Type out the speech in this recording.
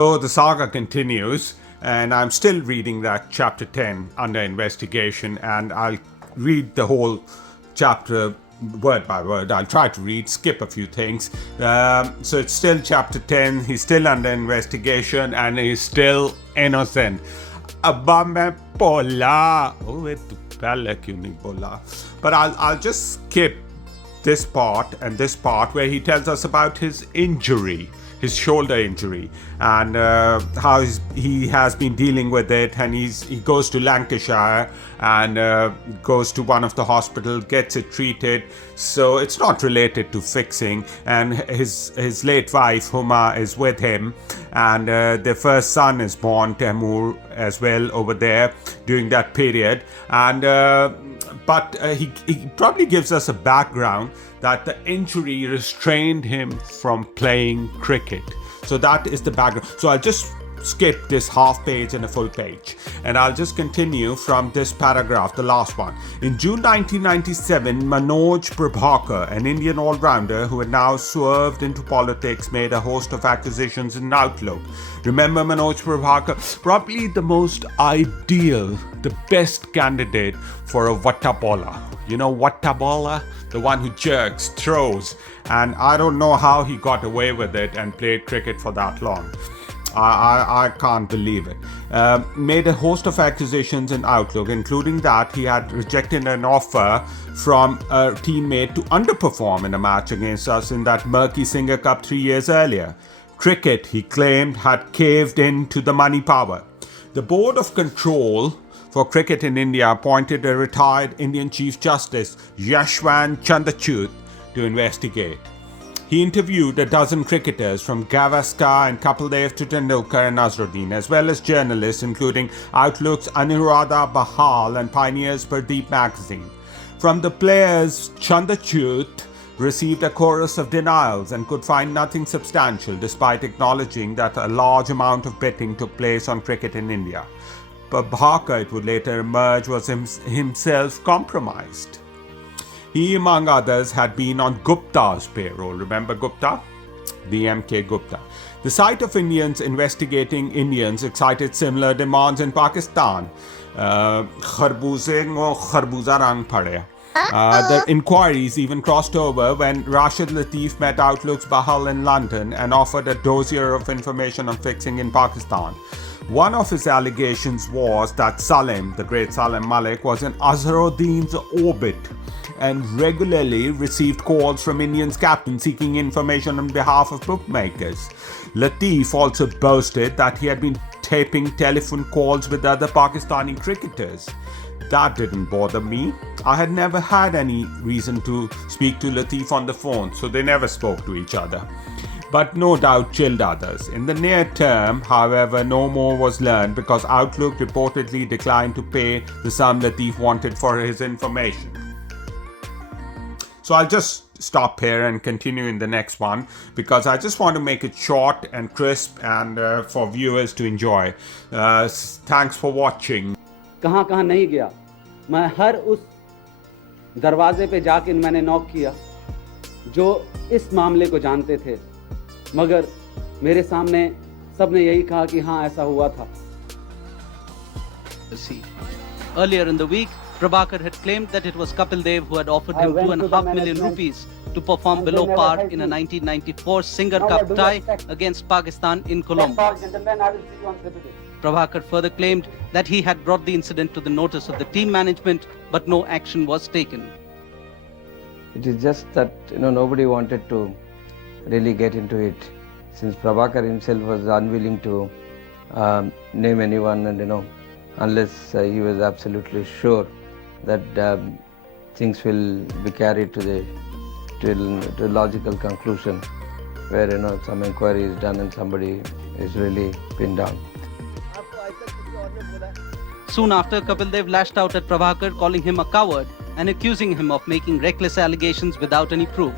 So the saga continues, and I'm still reading that chapter 10 under investigation, and I'll read the whole chapter word by word. I'll try to read, skip a few things. So it's still chapter 10, he's still under investigation, and he's still innocent. Abba main bola. Oh, tu pehle kyun nahi bola? But I'll just skip this part and this part where he tells us about his injury, his shoulder injury, and how he has been dealing with it. And he goes to Lancashire and goes to one of the hospitals, gets it treated. So it's not related to fixing. And his late wife Huma is with him, and their first son is born, Temur, as well over there during that period. And but he probably gives us a background that the injury restrained him from playing cricket. So that is the background. So I'll just skip this half page and a full page, and I'll just continue from this paragraph, the last one. In June 1997, Manoj Prabhakar, an Indian all-rounder who had now swerved into politics, made a host of acquisitions in Outlook. Remember Manoj Prabhakar? Probably the most ideal, the best candidate for a Vatta bowler. You know Vatta bowler? The one who jerks, throws. And I don't know how he got away with it and played cricket for that long. I can't believe it. Made a host of accusations in Outlook, including that he had rejected an offer from a teammate to underperform in a match against us in that murky Singer Cup 3 years earlier. Cricket, he claimed, had caved in to the money power. The Board of Control for Cricket in India appointed a retired Indian Chief Justice, Yashwant Chandachud, to investigate. He interviewed a dozen cricketers from Gavaskar and Kapil Dev to Tendulkar and Nazruddin, as well as journalists including Outlook's Anuradha Bahal and Pioneer's Pradeep magazine. From the players, Chandachud received a chorus of denials and could find nothing substantial, despite acknowledging that a large amount of betting took place on cricket in India. Prabhakar, it would later emerge, was himself compromised. He, among others, had been on Gupta's payroll. Remember Gupta? The M.K. Gupta. The sight of Indians investigating Indians excited similar demands in Pakistan. The inquiries even crossed over when Rashid Latif met Outlook's Bahal in London and offered a dossier of information on fixing in Pakistan. One of his allegations was that Salim, the great Salim Malik, was in Azharuddin's orbit and regularly received calls from Indians' captains seeking information on behalf of bookmakers. Latif also boasted that he had been taping telephone calls with other Pakistani cricketers. That didn't bother me. I had never had any reason to speak to Latif on the phone, so they never spoke to each other. But no doubt chilled others. In the near term, however, no more was learned because Outlook reportedly declined to pay the sum Latif wanted for his information. So I'll just stop here and continue in the next one because I just want to make it short and crisp and for viewers to enjoy. Thanks for watching. कहाँ कहाँ नहीं गया, मैं हर उस दरवाजे पे जाके मैंने नॉक किया जो इस मामले को जानते थे, मगर मेरे सामने सबने यही कहा कि हाँ ऐसा हुआ था. Earlier in the week, Prabhakar had claimed that it was Kapil Dev who had offered him 2.5 million rupees to perform below par in a 1994 Singer Cup tie against Pakistan in Colombo. Prabhakar further claimed that he had brought the incident to the notice of the team management, but no action was taken. It is just that nobody wanted to really get into it, since Prabhakar himself was unwilling to name anyone, and unless he was absolutely sure that things will be carried to a logical conclusion, where some inquiry is done and somebody is really pinned down. Soon after, Kapil Dev lashed out at Prabhakar, calling him a coward and accusing him of making reckless allegations without any proof.